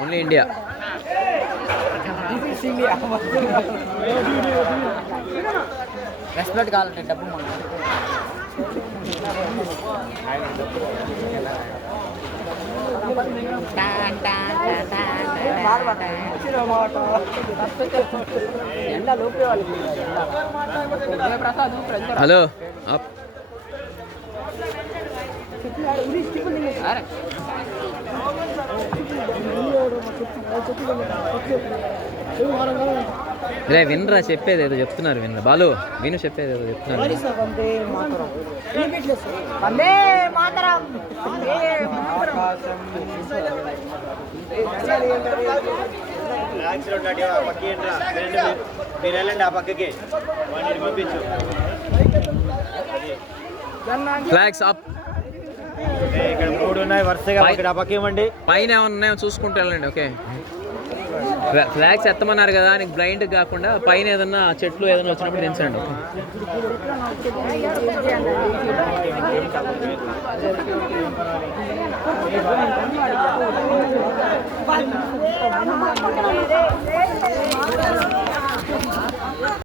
Only India. Respect కావాలంటే డబ్బు hello రే వినరా, చెప్పేది ఏదో చెప్తున్నారు. వినరా బాలు, విను చెప్పేది ఏదో చెప్తున్నారు. Flags up. ఇక్కడ 3 ఉన్నాయి వరుసగా, పక్క ఇవ్వండి. పైన ఏమన్నా ఉన్నాయో చూసుకుంటూ వెళ్ళండి. ఓకే, ఫ్లాగ్స్ ఎత్తమన్నారు కదా, నీకు బ్లైండ్ కాకుండా పైన ఏదన్నా చెట్లు ఏదైనా వచ్చినప్పుడు దించండి.